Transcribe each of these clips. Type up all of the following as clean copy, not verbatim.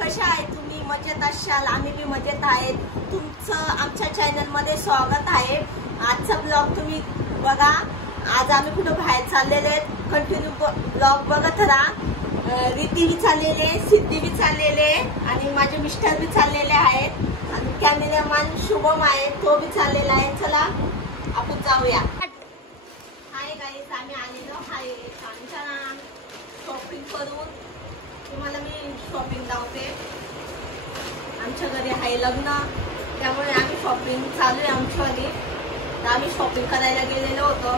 कशा आहे तुम्ही? मजेत असाल? आम्ही बी मजेत आहेत. तुमचं आमच्या चॅनल मध्ये स्वागत आहे. आजचा ब्लॉग तुम्ही बघा. आज आम्ही कुठं बाहेर चाललेले आहेत. कंटिन्यू ब्लॉग बघत राहा. रीती बी चाललेले, सिद्धी बी चाललेले आणि माझे मिस्टर बी चाललेले आहेत आणि कॅमेरामॅन शुभम आहे, तो बी चाललेला आहे. चला आपण जाऊया. हाय गाईस, आम्ही आलेलो आहे शॉपिंग करून. तुम्हाला मी शॉपिंग लावते. आमच्या घरी आहे लग्न, त्यामुळे आम्ही शॉपिंग चालू आहे आमच्यावाली. तर आम्ही शॉपिंग करायला गेलेलो होतो.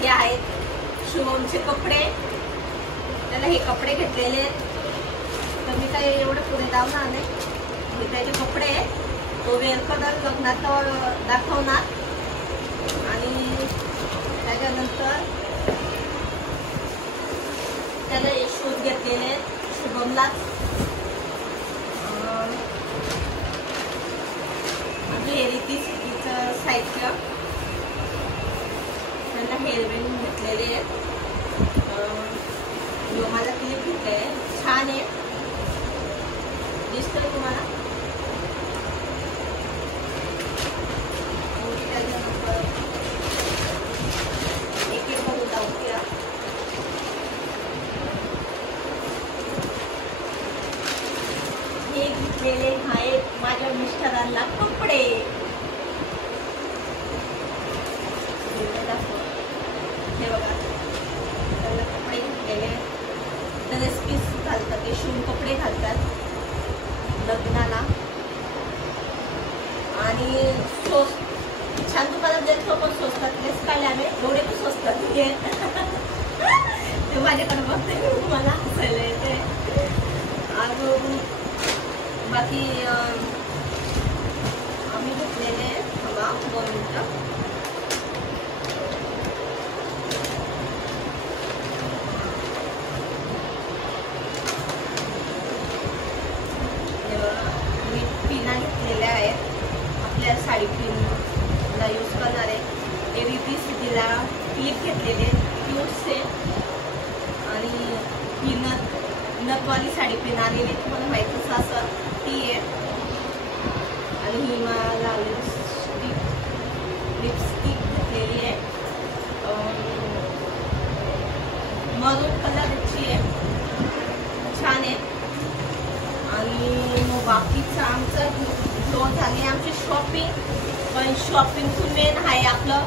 हे आहेत शुभमचे कपडे. त्याला हे कपडे घेतलेले आहेत. तर मी काही एवढं पुढे धावणार नाही. हे त्याचे कपडे आहेत. तो वेअर कलर लग्नात दाखवणार. आणि त्याच्यानंतर त्याला शूज घेतलेले शुभमला. रीतीचं साहित्य त्यांना हेअरबँड घेतलेले आहेत. मला क्लिप घेतले आहे. छान आहे, दिसतोय तुम्हाला. त्याच्यानंतर एक एक बघून दाखवूया. हे घेतलेले आहेत माझ्या मिस्टरांना कपडे. हे बघा, त्याला कपडे घेतलेले. ड्रेस पीस घालतात, ते शिवून कपडे घालतात लग्नाला. आणि छान दुकानात जायचो पण स्वस्तात ड्रेस काढले आम्ही. एवढे पण स्वस्तात ते माझ्याकडे बघते मी, तुम्हाला हसायला येते. अजून बाकी आम्ही घेतलेले 2 मिनिटं. मी पिना घेतलेल्या आहेत. आपल्या साडी पिनला यूज करणार आहे. हे रीती सिद्धीला क्लिप घेतलेले क्यूटचे. आणि नथवाली साडी पिन आलेली, तुम्हाला माहीतच असं ती आहे. आणि ही मला लिपस्टिक घेतलेली आहे. मरून कलरची आहे, छान आहे. आणि मग बाकीचं आमचं दोन झाले आमची शॉपिंग. पण शॉपिंगचं मेन आहे आपलं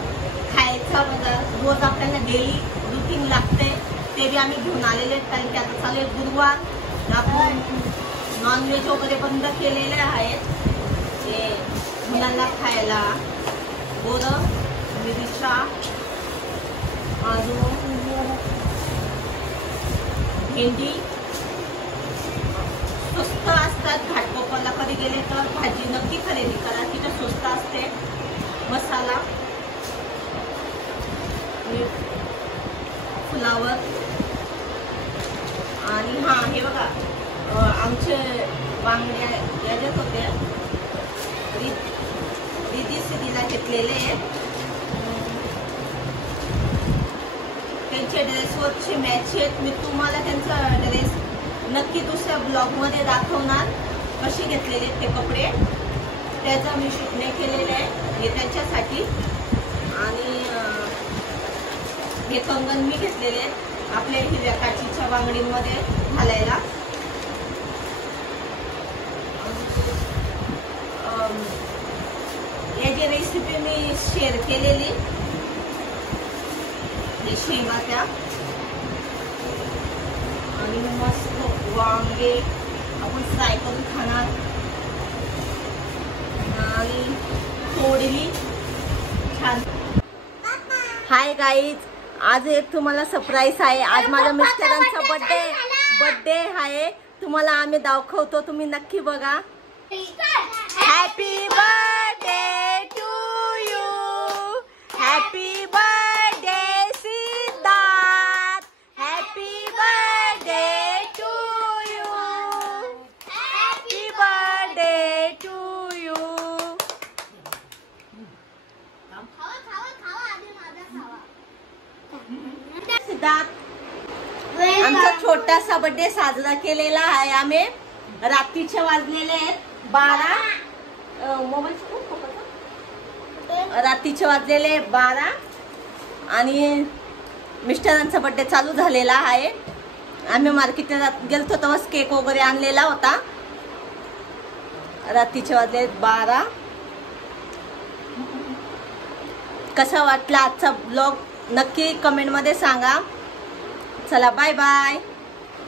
खायचा बाजार. रोज आपल्याला डेली रुटीन लागते, ते बी आम्ही घेऊन आलेले आहेत. कारण की आता चालू आहे गुरुवार. आपण नॉनव्हेज वगैरे बंद केलेले आहेत. ते मुलांना खायला बोरं, मिरच्या, अजून भेंडी स्वस्त असतात. घाटकोपरला कधी गेले तर भाजी नक्की खरेदी करा, तिथं स्वस्त असते. मसाला, फ्लावर. आणि हा हे बघा, आमचे बांगड्या याच्यात होते. रीती सिद्धीला घेतलेले त्यांचे ड्रेसवरचे मॅच आहेत. मी तुम्हाला त्यांचा ड्रेस नक्की दुसऱ्या ब्लॉगमध्ये दाखवणार कसे घेतलेले ते कपडे. त्याचा मी शूट नाही केलेलं आहे, हे त्यांच्यासाठी. आणि हे कंगन मी घेतलेले आहेत आपल्या हिरव्या काचीच्या बांगडींमध्ये घालायला. याची रेसिपी मी शेअर केलेली. हे शेंगा त्या आणि मस्त वांगे आपण फ्राय करून खाणार. आणि थोडी छान. हाय गाईज, आज एक तुम्हाला सरप्राईज आहे. आज माझ्या मिस्टरांचा बर्थडे आहे. तुम्हाला आम्ही दाखवतो, तुम्ही नक्की बघा. Happy birthday to you, happy birthday Siddharth, happy birthday to you, happy birthday to you. Siddharth, आमचा छोटासा बर्थडे साजरा केलेला आहे आम्ही. रात्रीचे वाजलेले आहेत 12. मोबाईल रात्रीचे वाजलेले 12 आणि मिस्टरांचा बर्थडे चालू झालेला आहे. आम्ही मार्केटला गेलतो तेव्हाच केक वगैरे आणलेला होता. रात्रीचे वाजले 12. कसा वाटला आजचा ब्लॉग नक्की कमेंट मध्ये सांगा. चला बाय बाय.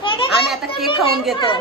आम्ही आता केक खाऊन घेतो.